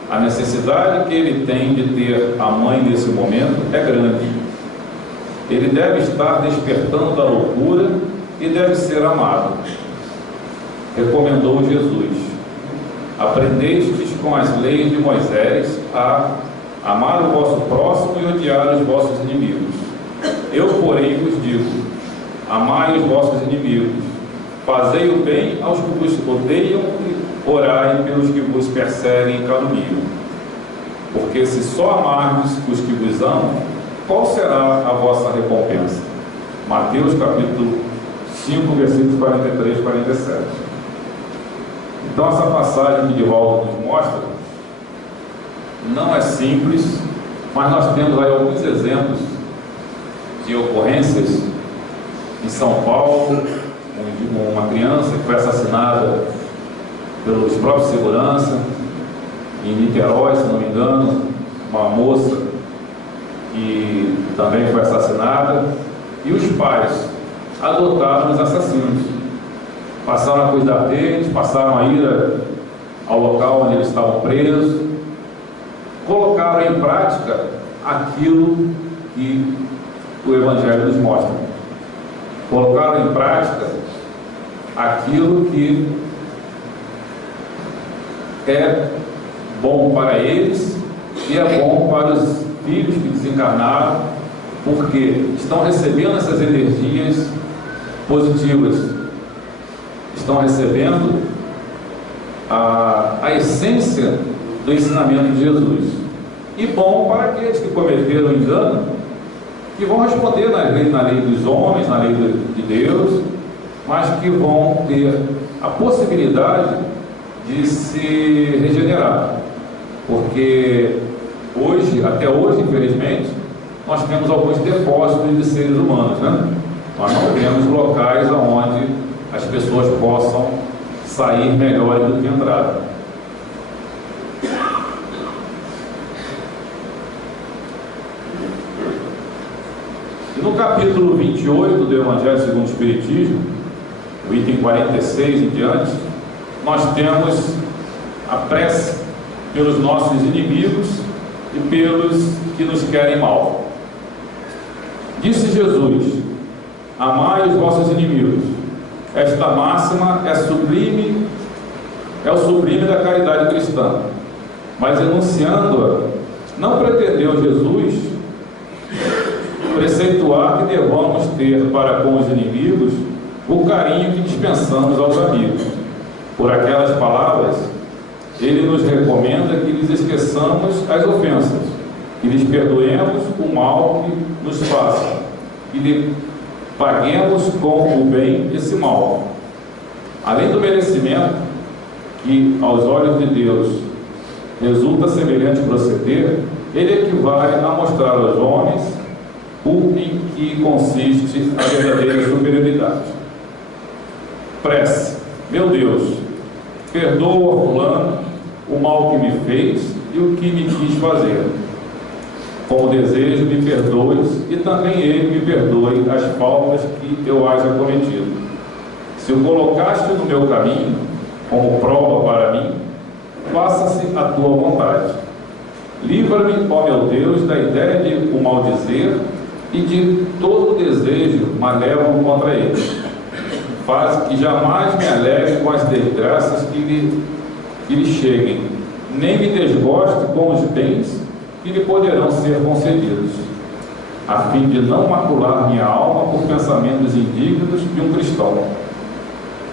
A necessidade que ele tem de ter a mãe nesse momento é grande. Ele deve estar despertando da loucura e deve ser amado. Recomendou Jesus: aprendestes com as leis de Moisés a amar o vosso próximo e odiar os vossos inimigos. Eu, porém, vos digo: amai os vossos inimigos, fazei o bem aos que vos odeiam e orai pelos que vos perseguem e caluniam. Porque se só amardes os que vos amam, qual será a vossa recompensa? Mateus capítulo 5, versículos 43 e 47. Então essa passagem que Divaldo nos mostra não é simples, mas nós temos aí alguns exemplos de ocorrências em São Paulo, uma criança que foi assassinada pelos próprios segurança, em Niterói, se não me engano, uma moça que também foi assassinada, e os pais adotaram os assassinos, passaram a cuidar deles, passaram a ir ao local onde eles estavam presos, colocaram em prática aquilo que o Evangelho nos mostra, colocaram em prática aquilo que é bom para eles e é bom para os filhos que desencarnaram, porque estão recebendo essas energias positivas, estão recebendo a essência do ensinamento de Jesus, e bom para aqueles que cometeram engano, que vão responder na lei dos homens, na lei de Deus, mas que vão ter a possibilidade de se regenerar, porque hoje, até hoje, infelizmente, nós temos alguns depósitos de seres humanos, né? Nós não temos locais onde as pessoas possam sair melhores do que entraram. E no capítulo 28 do Evangelho segundo o Espiritismo, o item 46 em diante, nós temos a prece pelos nossos inimigos e pelos que nos querem mal. Disse Jesus: amai os vossos inimigos. Esta máxima é sublime, é o sublime da caridade cristã. Mas enunciando-a, não pretendeu Jesus preceituar que devamos ter para com os inimigos o carinho que dispensamos aos amigos. Por aquelas palavras, ele nos recomenda que lhes esqueçamos as ofensas, que lhes perdoemos o mal que nos façam, e lhe paguemos com o bem esse mal. Além do merecimento, que aos olhos de Deus resulta semelhante proceder, ele equivale a mostrar aos homens o em que consiste a verdadeira superioridade. Prece. Meu Deus, perdoa fulano o mal que me fez e o que me quis fazer. Como desejo, me perdoes e também ele me perdoe as faltas que eu haja cometido. Se o colocaste no meu caminho, como prova para mim, faça-se a tua vontade. Livra-me, ó meu Deus, da ideia de o maldizer e de todo desejo malévolo contra ele. Faz que jamais me alegre com as desgraças que lhe cheguem, nem me desgoste com os bens que lhe poderão ser concedidos, a fim de não macular minha alma por pensamentos indignos de um cristão.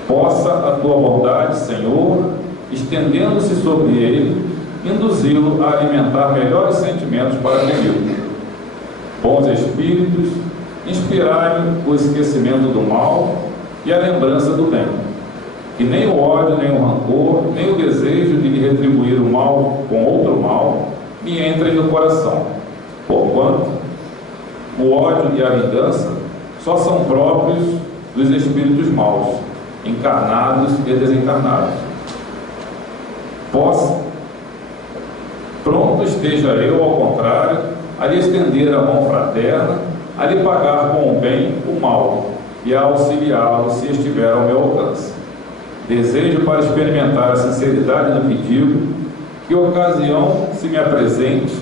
Possa a tua bondade, Senhor, estendendo-se sobre ele, induzi-lo a alimentar melhores sentimentos para comigo. Bons espíritos, inspirai-me o esquecimento do mal e a lembrança do bem. Que nem o ódio, nem o rancor, nem o desejo de lhe retribuir o mal com outro mal me entrem no coração. Porquanto o ódio e a vingança só são próprios dos espíritos maus, encarnados e desencarnados. Pronto esteja eu, ao contrário, a lhe estender a mão fraterna, a lhe pagar com o bem o mal e a auxiliá-lo se estiver ao meu alcance. Desejo, para experimentar a sinceridade do que digo, que ocasião se me apresente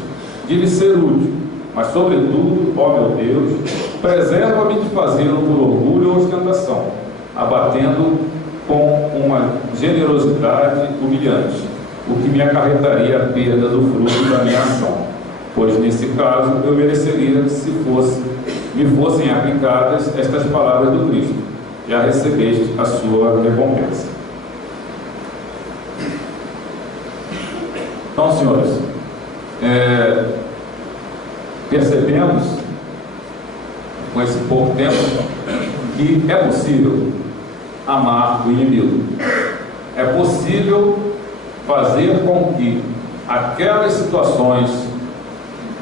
de lhe ser útil, mas sobretudo, ó meu Deus, preserva-me de fazê-lo por orgulho ou ostentação, abatendo com uma generosidade humilhante, o que me acarretaria a perda do fruto da minha ação, pois nesse caso eu mereceria se me fossem aplicadas estas palavras do Cristo: já recebeste a sua recompensa. Então, senhores, percebemos com esse pouco tempo que é possível amar o inimigo. É possível fazer com que aquelas situações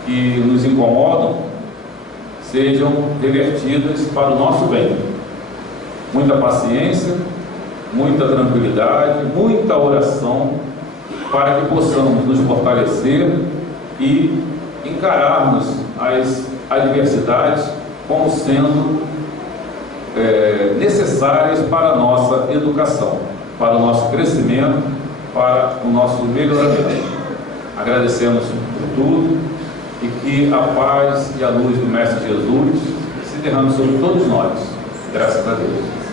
que nos incomodam sejam revertidas para o nosso bem. Muita paciência, muita tranquilidade, muita oração, para que possamos nos fortalecer e encararmos as adversidades como sendo necessárias para a nossa educação, para o nosso crescimento, para o nosso melhoramento. Agradecemos por tudo e que a paz e a luz do Mestre Jesus se derrame sobre todos nós. Graças a Deus.